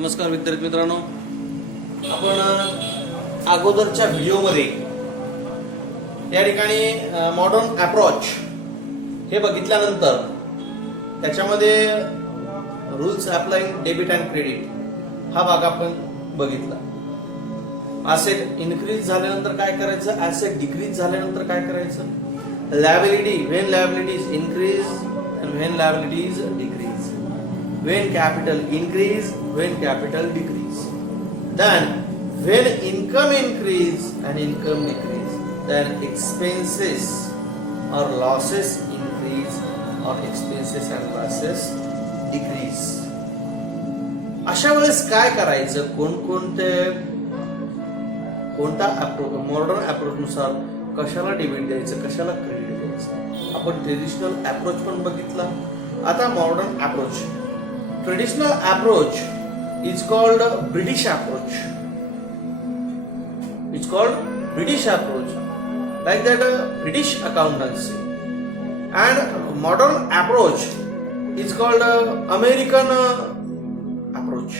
नमस्कार विद्यार्थी मित्रांनो, आपण अगोदरच्या व्हिडिओमध्ये या ठिकाणी मॉडर्न अप्रोच हे बघितल्यानंतर त्याच्यामध्ये rules applying debit and credit हा भाग आपण बघितला. ॲसेट इन्क्रीज झाल्यानंतर काय करायचं, ॲसेट डिक्रीज झाल्यानंतर काय करायचं, liability when liabilities increase and when liabilities decrease, when capital increase, when capital decrease, then when income increase and income decrease, then expenses or losses increase or expenses and losses decrease. अशा वेळेस काय करायचं, कोणता modern approach नुसार कशाला debit द्यायचं, कशाला credit द्यायचं. आपण ट्रेडिशनल अप्रोच पण बघितला. आता modern approach. Traditional approach is called British approach. It's called British approach, like that British accountancy. And modern approach is called American approach,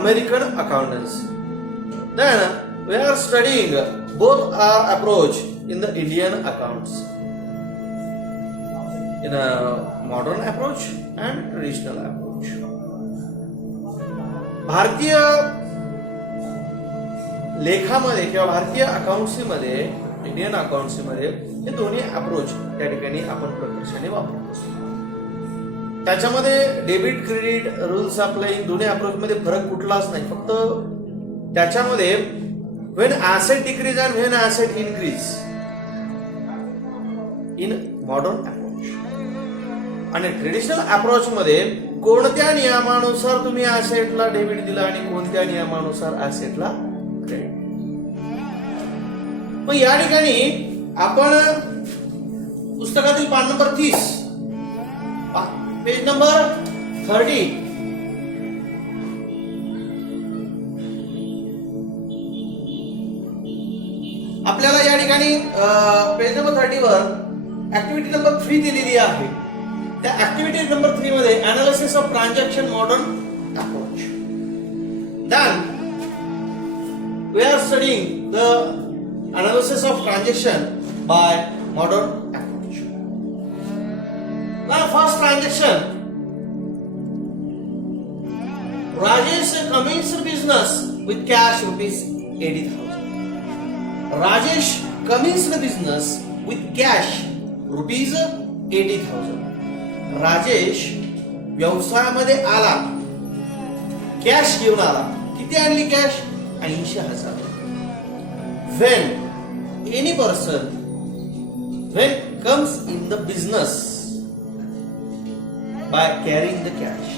American accountancy. Then we are studying both our approach in the Indian accounts, in a modern approach and traditional approach. भारतीय लेखामध्ये किंवा भारतीय accountancy मध्ये, Indian accountancy मध्ये हे दोन्ही approach त्या ठिकाणी आपण प्रकर्षाने वापरत असतो. त्याच्यामध्ये डेबिट क्रेडिट रूल्स अप्लाइंग दोन्ही अप्रोच मध्ये फरक कुठलाच नाही, फक्त त्याच्यामध्ये when asset decrease and when asset increase in modern approach. आणि ट्रेडिशनल अप्रोच मध्ये कोणत्या नियमानुसार तुम्ही ॲसेटला डेबिट दिला आणि कोणत्या नियमानुसार ॲसेटला क्रेडिट. मग या ठिकाणी आपण पुस्तकातील पान नंबर 30, पेज नंबर 30, आपल्याला या ठिकाणी पेज नंबर 30 वर ऍक्टिव्हिटी नंबर 3 दिलेली आहे. त्या ऍक्टिव्हिटी नंबर 3 मध्ये analysis of transaction modern approach. Then we are studying the analysis of transaction by modern approach. Now first transaction, Rajesh comings business with cash ₹80,000. Rajesh comings business with cash ₹80,000. Rajesh व्यवसायामध्ये आला, cash घेऊन आला. किती आणली cash? 80,000. When any person comes in the business by carrying the cash,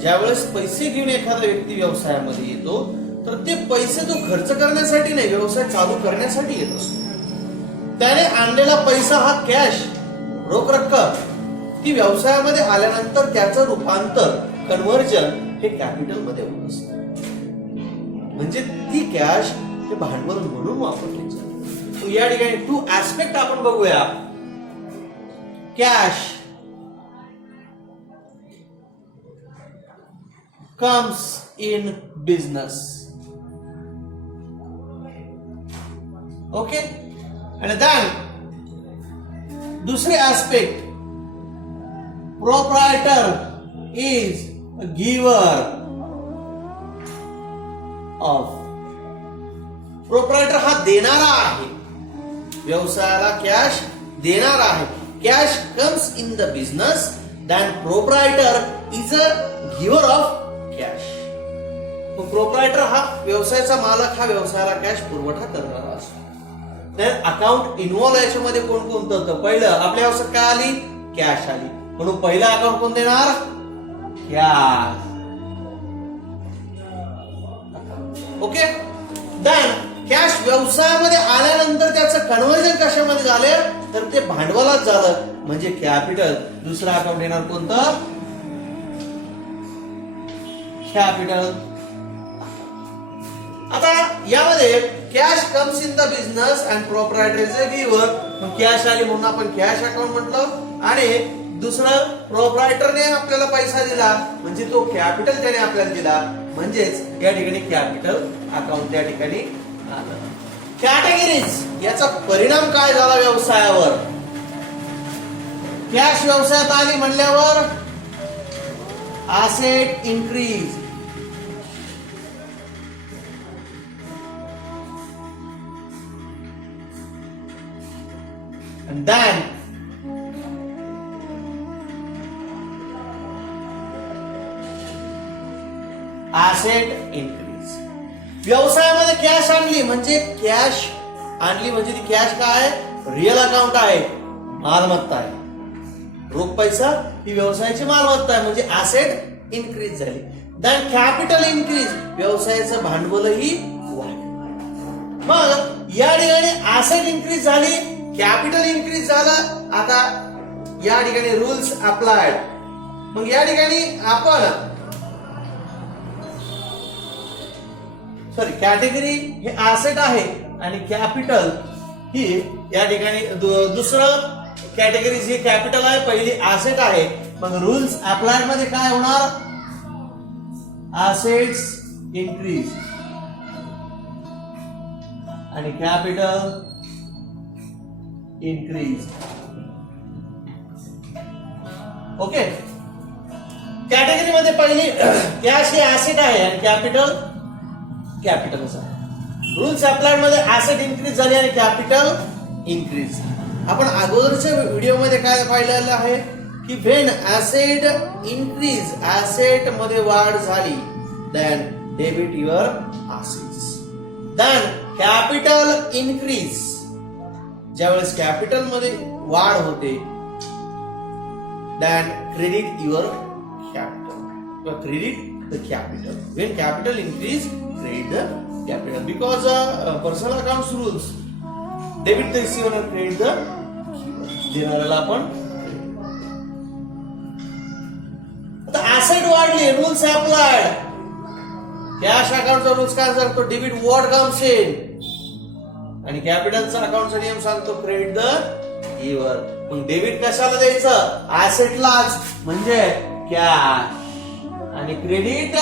ज्यावेळेस पैसे घेऊन एखादा व्यक्ती व्यवसायामध्ये येतो तर ते पैसे तो खर्च करण्यासाठी नाही, व्यवसाय चालू करण्यासाठी येत असतो. त्याने आणलेला पैसा हा कॅश, रोख रक्कम, ती व्यवसायामध्ये आल्यानंतर त्याचं रूपांतर, कन्व्हर्जन हे कॅपिटल मध्ये होत असतं. म्हणजे ती कॅश हे भांडवल म्हणून वापरली जाते. या ठिकाणी 2 ऍस्पेक्ट आपण बघूया. Cash comes in business. Okay. आणि देन दुसरे aspect, proprietor is a giver of. Proprietor हा देणारा आहे, व्यवसायाला कॅश देणारा आहे. Cash comes in the business, then proprietor is a giver of cash. Proprietor हा व्यवसायाचा मालक, हा व्यवसायाला कॅश पुरवठा करणारा असतो. देन अकाउंट इन्व्हॉल्व याच्यामध्ये कोण कोणतं होतं? पहिलं आपल्या व्यवसायात काय आली? कॅश आली, म्हणून पहिला अकाउंट कोण देणार? कॅश. ओके. देन कॅश व्यवसायामध्ये आल्यानंतर त्याचं कन्व्हर्जन कशामध्ये झालं तर ते भांडवलात झालं, म्हणजे कॅपिटल. दुसरा अकाउंट येणार कोणतं? कॅपिटल. आता यामध्ये cash comes in the business and proprietor is a giver. Cash आली म्हणून आपण कॅश अकाउंट म्हटलं. आणि दुसरं प्रोप्रायटरने आपल्याला पैसा दिला म्हणजे तो कॅपिटल त्याने आपल्याला दिला, म्हणजेच या ठिकाणी कॅपिटल अकाउंट त्या ठिकाणी आलं. कॅटेगरीज याचा परिणाम काय झाला व्यवसायावर? कॅश व्यवसायात आली म्हणल्यावर asset increase, and then asset increase. व्यवसायामध्ये कॅश आणली म्हणजे ती कॅश काय? रिअल अकाउंट आहे, मालमत्ता आहे. रोख पैसा ही व्यवसायाची मालमत्ता आहे म्हणजे ऍसेट इन्क्रीज झाली. देन कॅपिटल इन्क्रीज, व्यवसायाचं भांडवलही वाढलं. मग या ठिकाणी ऍसेट इन्क्रीज झाली, कॅपिटल इन्क्रीज झालं. आता या ठिकाणी रूल्स अप्लाइड. मग या ठिकाणी आपण कॅटेगरी हे ऍसेट आहे आणि कॅपिटल ही या ठिकाणी दुसरं कॅटेगरी जी कॅपिटल आहे, पहिली ऍसेट आहे. मग रूल्स अप्लाइड मध्ये काय होणार? ऍसेट्स इन्क्रीज आणि कॅपिटल इन्क्रीज. ओके, कॅटेगरी मध्ये पहिली कॅश ही ऍसेट आहे आणि कॅपिटलच आहे. रूल्स अप्लाइड मध्ये ऍसेट इन्क्रीज झाली आणि कॅपिटल इन्क्रीज. आपण अगोदरच्या व्हिडिओ मध्ये काय पाहिलेलं आहे की व्हेन ऍसेट इन्क्रीज, ऍसेट मध्ये वाढ झाली, then debit your assets. Then capital increase, ज्यावेळेस कॅपिटल मध्ये वाढ होते, then credit your capital, credit the capital. When capital increase, credit the capital. Because personal account rules, debit the receiver, credit the देणाऱ्याला आपण. आता ऍसेट वाढली, rules applied. Cash अकाउंटचा rules काय सांगतो? डेबिट व्हॉट कम्स इन, आणि कॅपिटलचा अकाउंटचा नियम सांगतो क्रेडिट द गिव्हर. मग डेबिट कशाला द्यायचं? ऍसेटलाच, म्हणजे कॅश, आणि क्रेडिट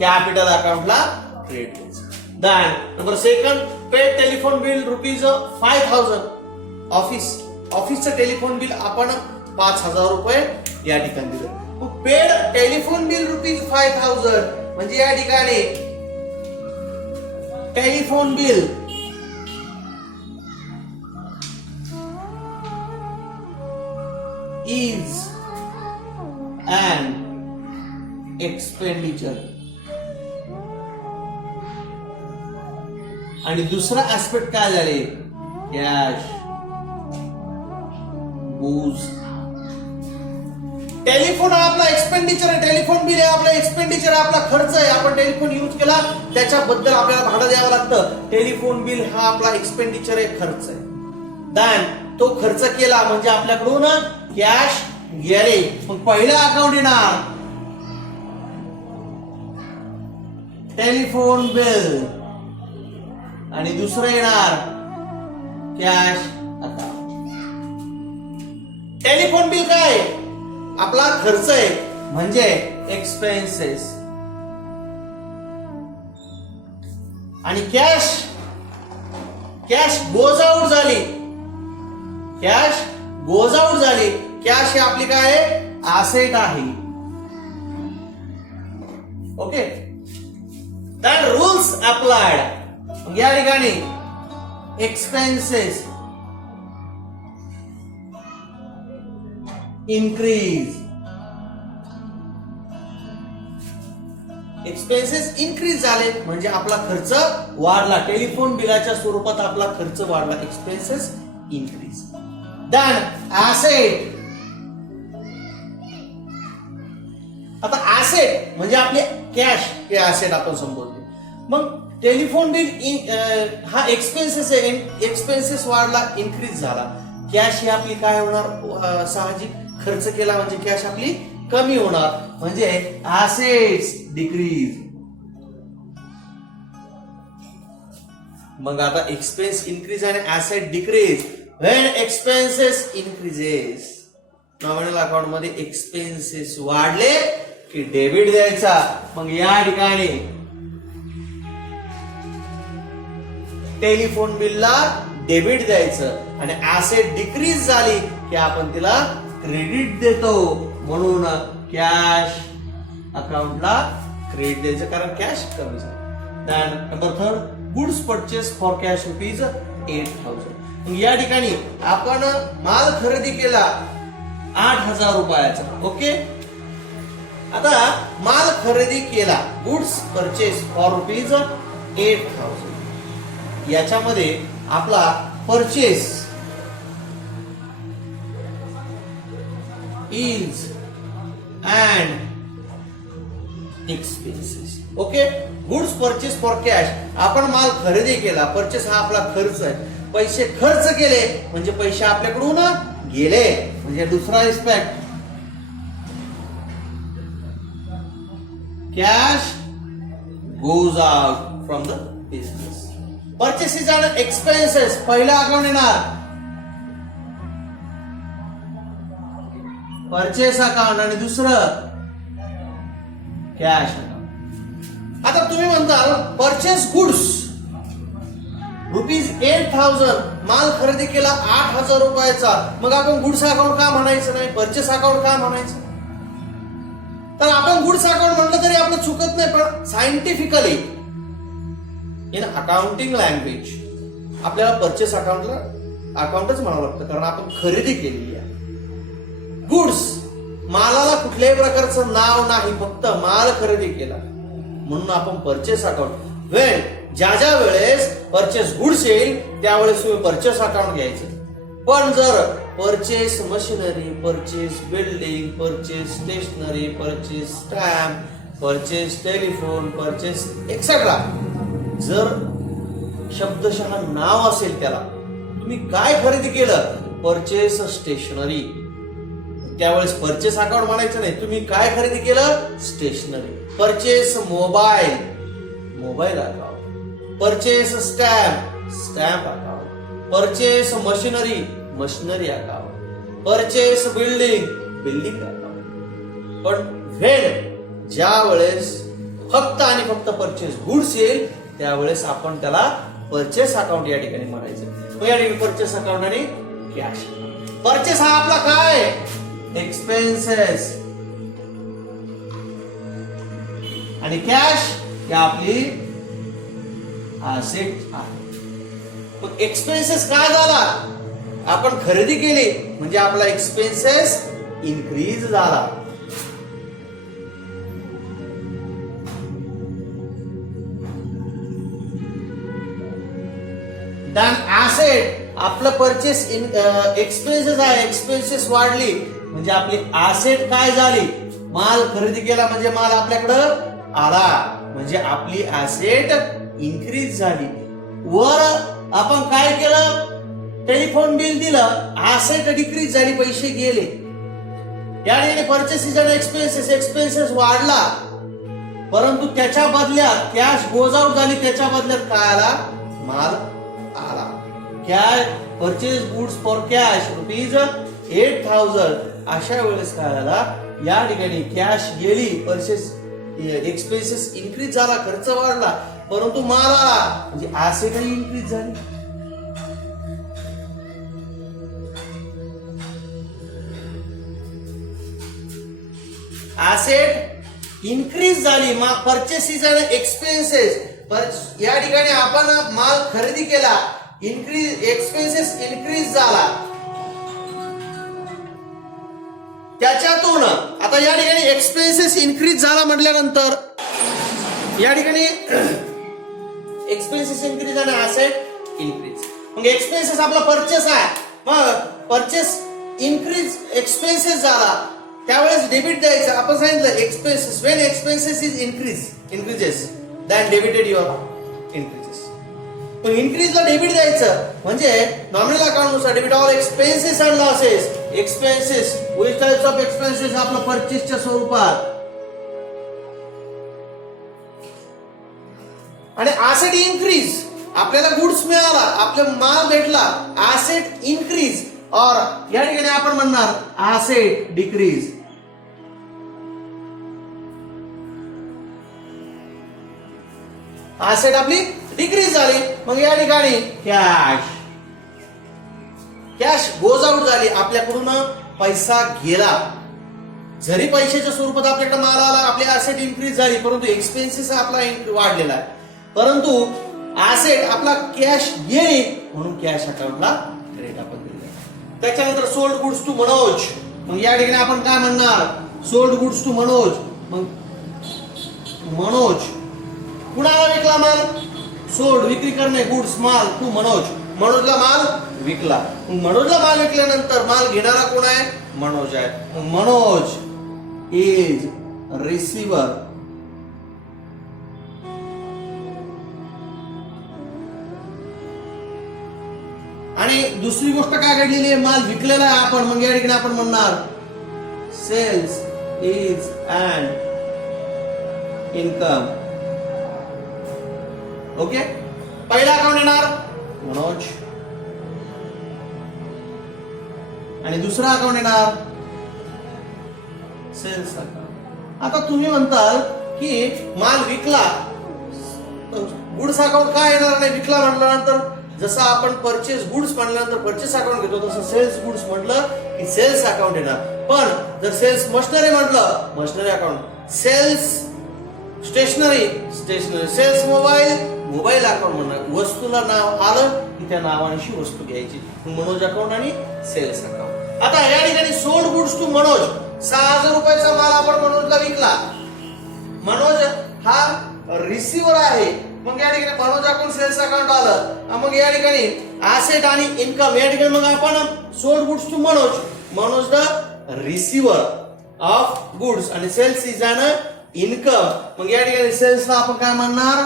कॅपिटल अकाउंटला क्रेडिट द्यायचं. Then number second, paid telephone bill ₹5,000. ऑफिसचं टेलिफोन बिल आपण ₹5,000 या ठिकाणी दिलं. पेड टेलिफोन बिल ₹5,000 म्हणजे या ठिकाणी telephone bill is an expenditure. आणि दुसरा ऍस्पेक्ट काय झाले? Cash goes. टेलिफोन हा आपला एक्सपेंडिचर आहे, टेलिफोन बिल हे आपला एक्सपेंडिचर आहे, आपला खर्च आहे. आपण टेलिफोन यूज केला त्याच्याबद्दल आपल्याला भाडं द्यावं लागतं. टेलिफोन बिल हा आपला एक्सपेंडिचर आहे, खर्च आहे. देन तो खर्च केला म्हणजे आपल्याकडून कॅश गेले. मग पहिलं अकाउंट येणार टेलिफोन बिल आणि दुसरं येणार कॅश अकाउंट. टेलिफोन बिल काय? आपला खर्च आहे म्हणजे एक्सपेन्सेस. आणि कॅश गोज आउट झाली, कॅश ही आपली काय आहे? ऍसेट आहे. Okay, that rules applied. या ठिकाणी एक्सपेन्सेस इन्क्रीज, एक्सपेन्सेस इन्क्रीज झाले म्हणजे आपला खर्च वाढला. टेलिफोन बिलाच्या स्वरूपात आपला खर्च वाढला, एक्सपेन्सेस इन्क्रीज. Then asset. आता ऍसेट म्हणजे आपले कॅश हे ऍसेट आपण संबोधले. मग टेलिफोन बिल हा एक्सपेन्सेस आहे, एक्सपेन्सेस वाढला, इन्क्रीज झाला. कॅश ही आपली काय होणार? साहजिक खर्च केला म्हणजे कॅश आपली कमी होणार म्हणजे ऍसेट्स डिक्रीज. मग आता एक्सपेन्स इन्क्रीज आणि asset decrease when expenses increases, nominal account मध्ये एक्सपेन्सेस वाढले की डेबिट द्यायचा. मग या ठिकाणी टेलिफोन बिलला डेबिट द्यायचं आणि ऍसेट डिक्रीज झाली की आपण तिला क्रेडिट देतो. म्हणून कॅश अकाउंटला क्रेडिट द्यायचं कारण कॅश कमी झाली. Number 3, goods purchase for cash rupees 8,000. या ठिकाणी आपण माल खरेदी केला 8,000 रुपयाचा. ओके, आता माल खरेदी केला गुड्स परचेस फॉर रुपीज 8,000. याच्यामध्ये आपला purchase is and expenses. Okay, goods purchase for cash, आपण माल खरेदी केला. परचेस हा आपला खर्च आहे. पैसे खर्च केले म्हणजे पैसे आपल्याकडून गेले, म्हणजे दुसरा respect. Cash goes out from the business. Purchases आणि एक्सपेन्सेस पहिला अकाउंट येणार परचेस अकाउंट आणि दुसरं कॅश अकाउंट. आता तुम्ही म्हणताल परचेस गुड्स रुपीज 8,000, माल खरेदी केला 8,000 रुपयाचा, मग आपण गुड्स अकाउंट का म्हणायचं नाही, परचेस अकाउंट का म्हणायचं? तर आपण गुड्स अकाउंट म्हटलं तरी आपलं चुकत नाही, पण सायंटिफिकली इन अकाउंटिंग लँग्वेज आपल्याला परचेस अकाउंटच म्हणावं लागतं, कारण आपण खरेदी केलेली आहे. गुड्स, मालाला कुठल्याही प्रकारचं नाव नाही, फक्त माल खरेदी केला म्हणून आपण परचेस अकाउंट. वेळ ज्या वेळेस परचेस गुड्स येईल त्यावेळेस तुम्ही परचेस अकाउंट घ्यायचं. पण जर purchase machinery, purchase building, purchase stationery, purchase stamp, purchase telephone, purchase etcetera जर शब्दशः नाव असेल त्याला, तुम्ही काय खरेदी केलं, परचेस स्टेशनरी, त्यावेळेस परचेस अकाउंट म्हणायचं नाही. तुम्ही काय खरेदी केलं, stationery. Purchase mobile, mobile account. Purchase stamp, stamp account. Purchase machinery, machinery account. Purchase building, building account. पण व्हेन ज्या वेळेस फक्त आणि फक्त परचेस गुड्स येईल त्यावेळेस आपण त्याला परचेस अकाउंट या ठिकाणी म्हणायचं. या ठिकाणी परचेस अकाउंट आणि कॅश. परचेस हा आपला काय, एक्सपेन्सेस, आणि कॅश ही आपली असेट आहे. पण एक्सपेन्सेस काय झाला, आपण खरेदी केली म्हणजे आपला एक्सपेन्सेस इन्क्रीज झाला. ऍसेट आपलं परचेस एक्सपेन्सेस आहे, एक्सपेन्सेस वाढली म्हणजे आपली ऍसेट काय झाली, माल खरेदी केला म्हणजे माल आपल्याकडं आला म्हणजे आपली ऍसेट इन्क्रीज झाली. वर आपण काय केलं, टेलिफोन बिल दिलं, ऍसेट डिक्रीज झाली, पैसे गेले. या ठिकाणी परचेसेस आणि एक्सपेन्सेस, एक्सपेन्सेस वाढला परंतु त्याच्या बदल्यात कॅश गोज आउट झाली, त्याच्या बदल्यात काय आला, माल आला. Cash purchase goods for cash rupees 8,000. अशा वेळेस काय झाला, या ठिकाणी कॅश गेली, परचेस एक्सपेन्सेस इन्क्रीज झाला, खर्च वाढला, परंतु माल आला म्हणजे ऍसेटही इन्क्रीज झाली. ऍसेट इन्क्रीज झाली, परचेसेस आणि एक्सपेन्सेस. या ठिकाणी आपण माल खरेदी केला, इन्क्रीज, एक्सपेन्सेस इन्क्रीज झाला. त्याच्यातून आता या ठिकाणी एक्सपेन्सेस इन्क्रीज झाला म्हटल्यानंतर या ठिकाणी एक्सपेन्सेस इन्क्रीज आणि ऍसेट इन्क्रीज. मग एक्सपेन्सेस आपला परचेस आहे, मग परचेस इन्क्रीज, एक्सपेन्सेस झाला त्यावेळेस डेबिट द्यायचं. आपण सांगितलं expenses, when expenses is increases than debited your increases. पण इन्क्रीजला डेबिट द्यायचं म्हणजे नॉमिनल अकाउंट नुसार debit all expenses and losses. Expenses, which types of expenses, आपलं परचेसच्या स्वरूपात, आणि ऍसेट इन्क्रीज आपल्याला गुड्स मिळाला, आपला माल भेटला, ऍसेट इन्क्रीज, और या ठिकाणी आपण म्हणणार ऍसेट डिक्रीज. ऍसेट आपली डिक्रीज झाली, मग या ठिकाणी कॅश गोज आउट झाली, आपल्याकडून पैसा गेला. जरी पैशाच्या स्वरूपात आपल्याकडे माल आला, आपले ऍसेट इन्क्रीज झाली, परंतु एक्सपेन्सेस आपला वाढलेला आहे. परंतु ऍसेट आपला कॅश गेली, म्हणून कॅश अकाउंटला क्रेडिट आपण दिले. त्याच्यानंतर सोल्ड गुड्स टू मनोज, मग या ठिकाणी आपण काय म्हणणार, सोल्ड गुड्स टू मनोज. मग मनोज कुणाला विकला माल, सोल्ड विक्री करणे, गुड्स माल, टू मनोज, मनोजला माल विकला. मनोजला माल विकल्यानंतर माल घेणारा कोण आहे, मनोज आहे. मनोज इज रिसिव्हर आणि दुसरी गोष्ट काय घडलेली आहे, माल विकलेला आहे आपण, मग या ठिकाणी आपण म्हणणार sales is an income. Okay, पहिला अकाउंट येणार मनोज आणि दुसरा अकाउंट येणार सेल्स अकाउंट. आता तुम्ही म्हणताल की माल विकला, गुड्स अकाउंट काय येणार नाही, विकला म्हटल्यानंतर जसं आपण परचेस गुड्स म्हटल्यानंतर परचेस अकाउंट घेतो, तसं सेल्स गुड्स म्हटलं की सेल्स अकाउंट येणार. पण जर सेल्स मशिनरी म्हटलं, machinery account. Sales stationery, stationery. Sales mobile account म्हणणार. वस्तूला नाव आलं की त्या नावानिशी वस्तू घ्यायची, मनोज अकाउंट आणि सेल्स अकाउंट. आता या ठिकाणी सोल्ड गुड्स टू मनोज, 6,000 रुपयाचा माल आपण मनोजला विकला. मनोज हा रिसिव्हर आहे, मग या ठिकाणी मनोज अकाउंट सेल्स अकाउंट आलं. मग या ठिकाणी ऍसेट आणि इन्कम, या ठिकाणी मग आपण sold goods to Manoj, Manoj the receiver of goods आणि सेल्स इज अन इन्कम. मग या ठिकाणी सेल्सला आपण काय म्हणणार,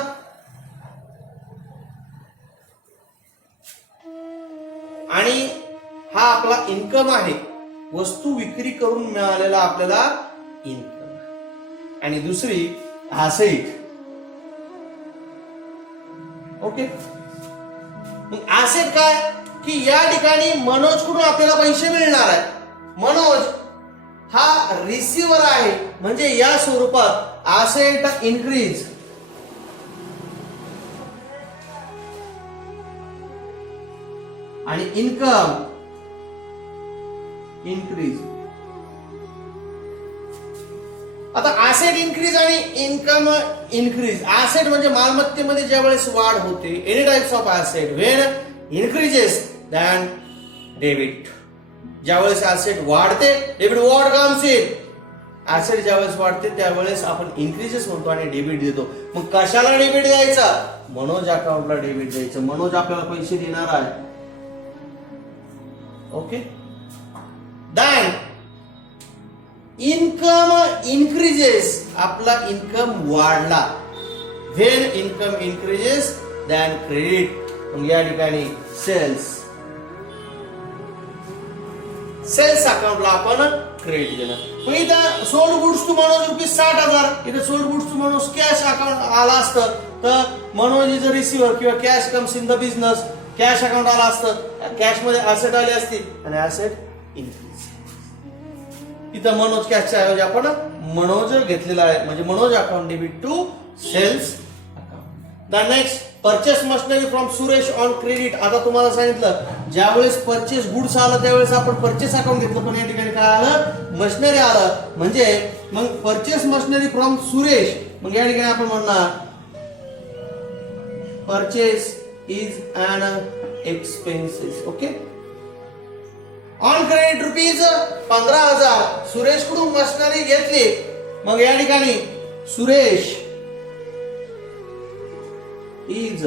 आणि हा आपला इन्कम आहे, वस्तू विक्री करून मिळालेला आपल्याला इन्कम. आणि दुसरी ऍसेट. ओके, ऍसेट काय की या ठिकाणी मनोज कडून आपल्याला पैसे मिळणार आहे. मनोज हा रिसिव्हर आहे, म्हणजे या स्वरूपात ऍसेट इन्क्रीज आणि इन्कम इन्क्रीज. आता ऍसेट इन्क्रीज आणि इन्कम इन्क्रीज. ऍसेट म्हणजे मालमत्तेमध्ये ज्या वेळेस वाढ होते, any types of asset when increases than debit. ज्यावेळेस ऍसेट वाढते, debit what comes in. Asset ज्यावेळेस वाढते त्यावेळेस आपण इन्क्रीजेस म्हणतो आणि डेबिट देतो. मग कशाला डेबिट द्यायचा, मनोज अकाउंटला डेबिट द्यायचं. मनोज आपल्याला पैसे देणार आहे. ओके, दॅन इन्कम इन्क्रीजेस, आपला इन्कम वाढला. When income increases than credit. मग या ठिकाणी सेल्स, सेल्स अकाउंटला आपण क्रेडिट देणार. मग इथं sold goods to Manoj rupees 60,000, इथे sold goods to Manoj cash account आला असतं तर मनोज इज अ रिसिव्हर किंवा cash comes in the business, cash account आला असतं, कॅश मध्ये ऍसेट आले असतील आणि ऍसेट इन्क्रीज. इथं मनोज कॅशच्या ऐवजी आपण मनोज घेतलेला आहे, म्हणजे Manoj account debit to sales account. The next purchase machinery from Suresh on credit. आता तुम्हाला सांगितलं ज्यावेळेस परचेस गुड्स आलं त्यावेळेस आपण परचेस अकाउंट घेतलं, पण या ठिकाणी काय आलं, मशिनरी आलं. म्हणजे मग परचेस मशिनरी फ्रॉम सुरेश, मग या ठिकाणी आपण म्हणणार purchase is an expenses. Okay, on credit rupees 15,000 Suresh कडून मशिनरी घेतली. मग या ठिकाणी Suresh is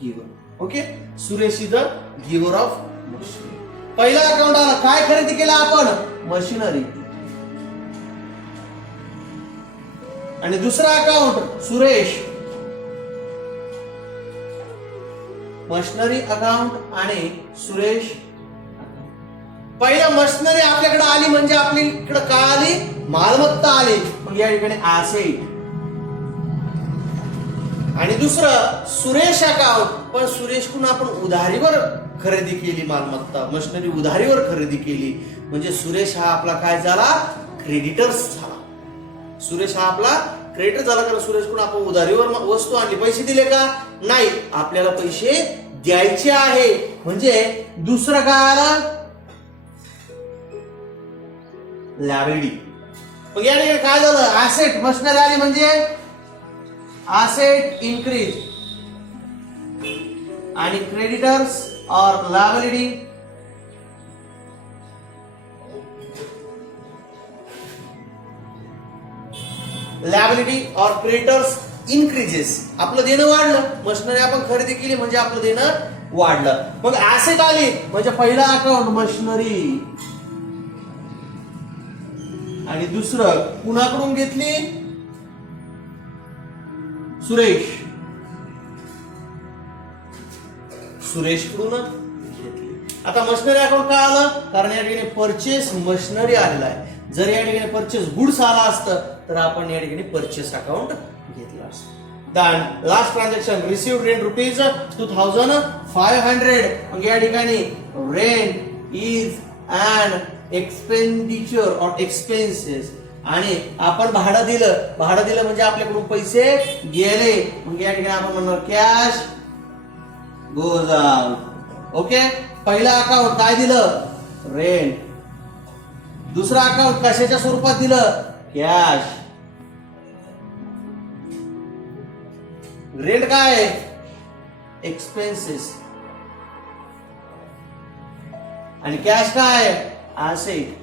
giver. Okay, Suresh is the giver of machinery. पहिला अकाउंट आला, काय खरेदी केला आपण, मशिनरी. आणि दुसरा अकाउंट सुरेश, मशिनरी अकाउंट आणि सुरेश. पहिला मशिनरी आपल्याकडे आली म्हणजे आपल्याकडे काय आली, मालमत्ता आली. मग या ठिकाणी ऍसेट, आणि दुसरं सुरेश अकाउंट, पण सुरेशकडून आपण उधारीवर खरेदी केली मालमत्ता, मशिनरी उधारीवर खरेदी केली, म्हणजे सुरेश हा आपला काय झाला, क्रेडिटर्स झाला. सुरेश हा आपला क्रेडिटर झाला, कारण सुरेशकडून आपण उधारीवर वस्तू आणली. पैसे दिले का, नाही, आपल्याला पैसे द्यायचे आहे. म्हणजे दुसरं काय आलं, लायबिलिटी. मग या ठिकाणी काय झालं, ऍसेट मशिनरी आली म्हणजे ऍसेट इन्क्रीज आणि क्रेडिटर्स और लायबिलिटी लायबिलिटी और क्रेडिटर्स इन्क्रीजेस. आपलं देणं वाढलं, मशिनरी आपण खरेदी केली म्हणजे आपलं देणं वाढलं. मग ऍसेट आली म्हणजे पहिला अकाउंट मशिनरी आणि दुसरं कुणाकडून घेतली, सुरेशकडून घेतली. आता मशिनरी अकाउंट काय आलं, कारण या ठिकाणी परचेस मशिनरी आलेला आहे. जर या ठिकाणी परचेस गुड्स आला असतं तर आपण या ठिकाणी परचेस अकाउंट घेतलं असतं. Then last transaction received rent rupees 2500. मग या ठिकाणी rent is an expenditure or expenses आणि आपण भाडं दिलं म्हणजे आपल्याकडून पैसे गेले, मग या ठिकाणी आपण म्हणणार कॅश गोज आउट. ओके, पहिला अकाउंट काय दिलं, रेंट. दुसरा अकाउंट कशाच्या स्वरूपात दिलं, कॅश. रेंट काय आहे, एक्सपेन्सेस, आणि कॅश काय आहे, ऍसेट.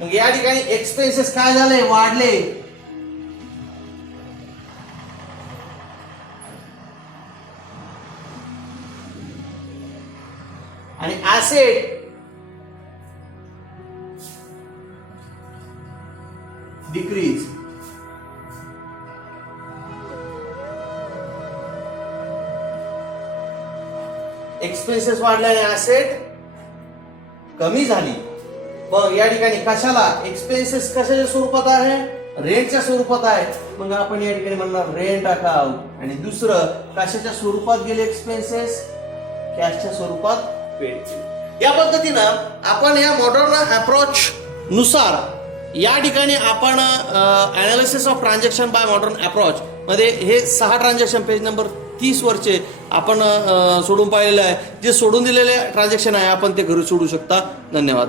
मग या ठिकाणी एक्सपेन्सेस काय झाले, वाढले. आणि ऍसेट डिक्रीज. एक्सपेन्सेस वाढले आणि ऍसेट कमी झाली. मग या ठिकाणी कशाला, एक्सपेन्सेस कशाच्या स्वरूपात आहे, रेंटच्या स्वरूपात आहे. मग आपण या ठिकाणी म्हणणार रेंट अकाउंट. आणि दुसरं कशाच्या स्वरूपात गेले एक्सपेन्सेस, कॅशच्या स्वरूपात पेड केले. या पद्धतीनं आपण या मॉडर्न अप्रोच नुसार या ठिकाणी आपण analysis of transaction by modern approach मध्ये हे 6 ट्रान्झॅक्शन पेज नंबर 30 वरचे आपण सोडून पाहिलेले आहे. जे सोडून दिलेले ट्रान्झॅक्शन आहे आपण ते घरी सोडू शकता. धन्यवाद.